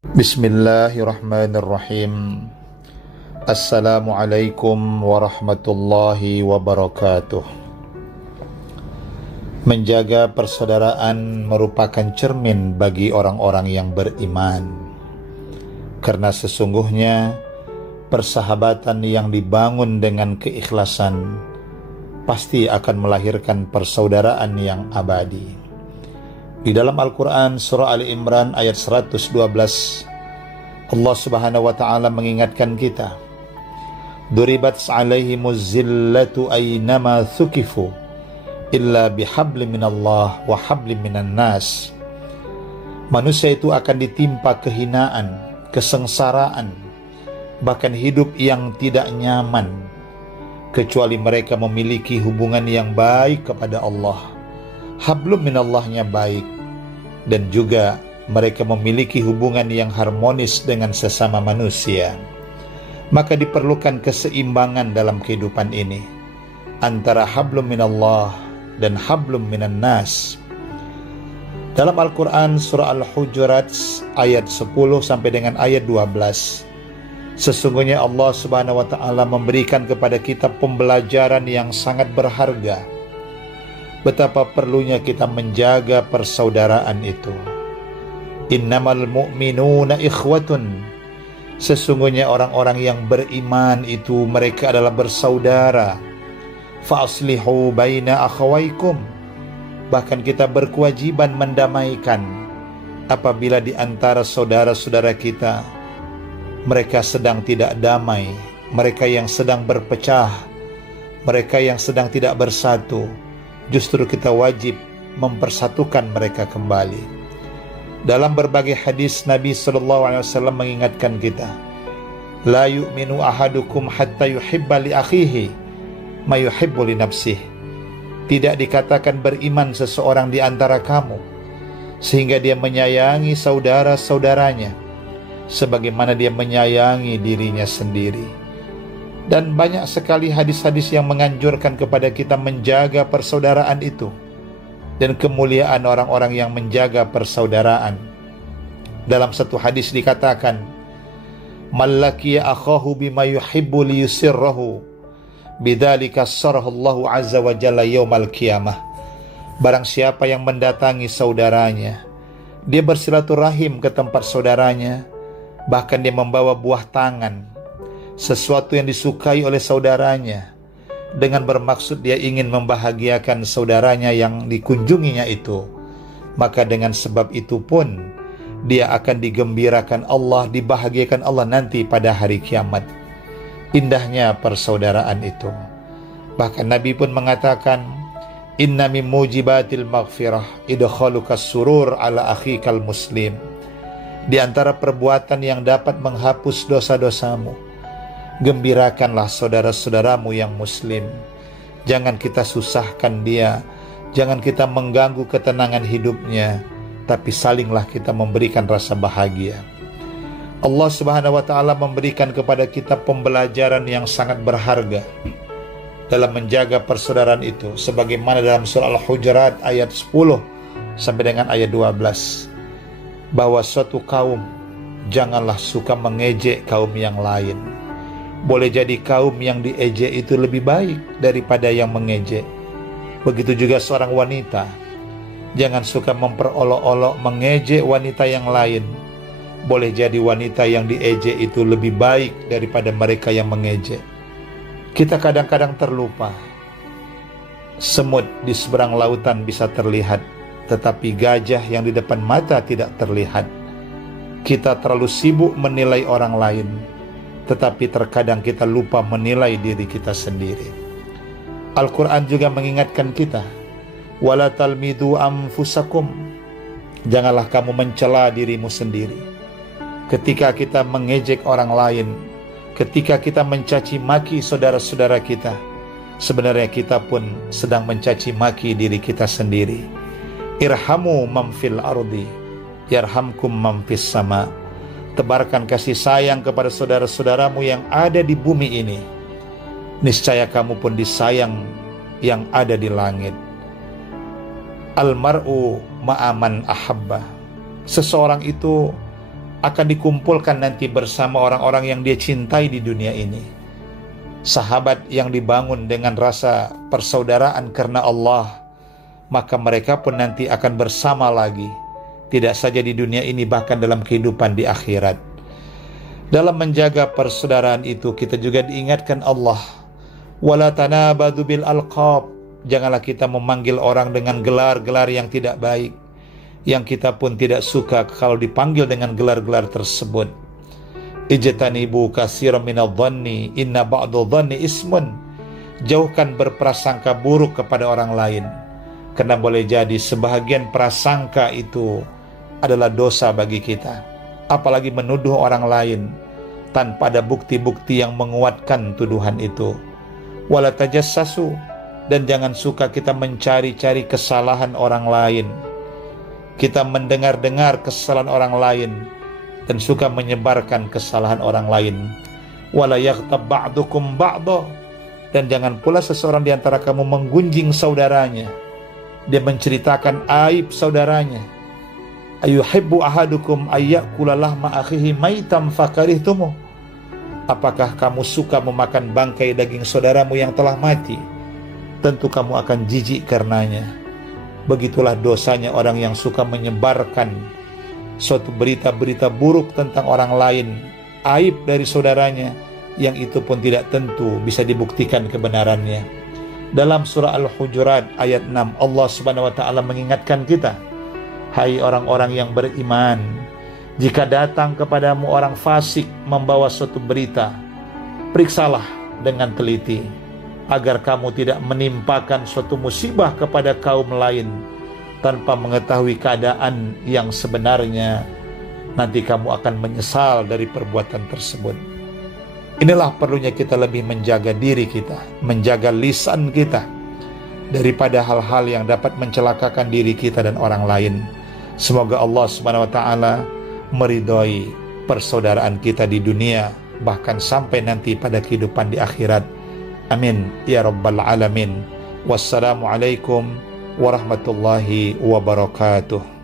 Bismillahirrahmanirrahim. Assalamualaikum warahmatullahi wabarakatuh. Menjaga persaudaraan merupakan cermin bagi orang-orang yang beriman. Karena sesungguhnya persahabatan yang dibangun dengan keikhlasan pasti akan melahirkan persaudaraan yang abadi. Di dalam Al-Quran surah Ali Imran ayat 112, Allah subhanahu wa ta'ala mengingatkan kita, Duribat alaihimuz zillatu aynama thukifu illa bihablim minallah wa hablim minan nas. Manusia itu akan ditimpa kehinaan, kesengsaraan, bahkan hidup yang tidak nyaman, kecuali mereka memiliki hubungan yang baik kepada Allah. Hablum minallahnya baik, dan juga mereka memiliki hubungan yang harmonis dengan sesama manusia. Maka diperlukan keseimbangan dalam kehidupan ini antara hablum minallah dan hablum minan nas. Dalam Al-Quran surah Al-Hujurat ayat 10 sampai dengan ayat 12, sesungguhnya Allah subhanahu wa ta'ala memberikan kepada kita pembelajaran yang sangat berharga, betapa perlunya kita menjaga persaudaraan itu. Innamal mu'minuna ikhwatun. Sesungguhnya orang-orang yang beriman itu mereka adalah bersaudara. Fa'aslihu baina akhawaikum. Bahkan kita berkewajiban mendamaikan apabila di antara saudara-saudara kita mereka sedang tidak damai, mereka yang sedang berpecah, mereka yang sedang tidak bersatu. Justru kita wajib mempersatukan mereka kembali. Dalam berbagai hadis Nabi SAW mengingatkan kita, La yu'minu ahadukum hatta yuhibba li akhihi ma yuhibbu li nafsih. Tidak dikatakan beriman seseorang di antara kamu sehingga dia menyayangi saudara-saudaranya sebagaimana dia menyayangi dirinya sendiri. Dan banyak sekali hadis-hadis yang menganjurkan kepada kita menjaga persaudaraan itu dan kemuliaan orang-orang yang menjaga persaudaraan. Dalam satu hadis dikatakan, Mallakiya akhahu bima yuhibbu liyusirrahu bidzalika sarahullahu azza wa jalla yaumal qiyamah. Barang siapa yang mendatangi saudaranya, dia bersilaturahim ke tempat saudaranya, bahkan dia membawa buah tangan, sesuatu yang disukai oleh saudaranya, dengan bermaksud dia ingin membahagiakan saudaranya yang dikunjunginya itu, maka dengan sebab itu pun dia akan digembirakan Allah, dibahagiakan Allah nanti pada hari kiamat. Indahnya persaudaraan itu. Bahkan Nabi pun mengatakan, Inna min mujibatil maghfirah idkhalukas surur ala akhikal muslim. Di antara perbuatan yang dapat menghapus dosa-dosamu, gembirakanlah saudara-saudaramu yang muslim. Jangan kita susahkan dia, jangan kita mengganggu ketenangan hidupnya, tapi salinglah kita memberikan rasa bahagia. Allah subhanahu wa ta'ala memberikan kepada kita pembelajaran yang sangat berharga dalam menjaga persaudaraan itu, sebagaimana dalam surah Al-Hujurat ayat 10 sampai dengan ayat 12, bahwa suatu kaum janganlah suka mengejek kaum yang lain. Boleh jadi kaum yang diejek itu lebih baik daripada yang mengejek. Begitu juga seorang wanita, jangan suka memperolok-olok mengejek wanita yang lain. Boleh jadi wanita yang diejek itu lebih baik daripada mereka yang mengejek. Kita kadang-kadang terlupa, semut di seberang lautan bisa terlihat, tetapi gajah yang di depan mata tidak terlihat. Kita terlalu sibuk menilai orang lain, tetapi terkadang kita lupa menilai diri kita sendiri. Al-Quran juga mengingatkan kita, Wala talmidu anfusakum. Janganlah kamu mencela dirimu sendiri. Ketika kita mengejek orang lain, ketika kita mencaci maki saudara-saudara kita, sebenarnya kita pun sedang mencaci maki diri kita sendiri. Irhamu man fil ardi yarhamkum man fis sama. Tebarkan kasih sayang kepada saudara-saudaramu yang ada di bumi ini, niscaya kamu pun disayang yang ada di langit. Almar'u ma'aman ahabba. Seseorang itu akan dikumpulkan nanti bersama orang-orang yang dia cintai di dunia ini. Sahabat yang dibangun dengan rasa persaudaraan karena Allah, maka mereka pun nanti akan bersama lagi, tidak saja di dunia ini, bahkan dalam kehidupan di akhirat. Dalam menjaga persaudaraan itu, kita juga diingatkan Allah, wala tanabadu bil alqab, janganlah kita memanggil orang dengan gelar-gelar yang tidak baik, yang kita pun tidak suka kalau dipanggil dengan gelar-gelar tersebut. Ijtanibu katsiran minadh-dhanni inna ba'dadh-dhanni ismun, jauhkan berprasangka buruk kepada orang lain, karena boleh jadi sebahagian prasangka itu adalah dosa bagi kita. Apalagi menuduh orang lain tanpa ada bukti-bukti yang menguatkan tuduhan itu. Wala tajassasu, dan jangan suka kita mencari-cari kesalahan orang lain. Kita mendengar-dengar kesalahan orang lain dan suka menyebarkan kesalahan orang lain. Wala yaghtab ba'dukum ba'dha, dan jangan pula seseorang di antara kamu menggunjing saudaranya. Dia menceritakan aib saudaranya. Ayuhibbu ahadukum ayyakula lahma akhihi maitam fakarihtumu, apakah kamu suka memakan bangkai daging saudaramu yang telah mati? Tentu kamu akan jijik karenanya. Begitulah dosanya orang yang suka menyebarkan suatu berita-berita buruk tentang orang lain, aib dari saudaranya, yang itu pun tidak tentu bisa dibuktikan kebenarannya. Dalam surah Al-Hujurat ayat 6, Allah Subhanahu wa taala mengingatkan kita, hai orang-orang yang beriman, jika datang kepadamu orang fasik membawa suatu berita, periksalah dengan teliti, agar kamu tidak menimpakan suatu musibah kepada kaum lain tanpa mengetahui keadaan yang sebenarnya. Nanti kamu akan menyesal dari perbuatan tersebut. Inilah perlunya kita lebih menjaga diri kita, menjaga lisan kita daripada hal-hal yang dapat mencelakakan diri kita dan orang lain. Semoga Allah Subhanahu wa taala meridhai persaudaraan kita di dunia, bahkan sampai nanti pada kehidupan di akhirat. Amin ya rabbal alamin. Wassalamualaikum warahmatullahi wabarakatuh.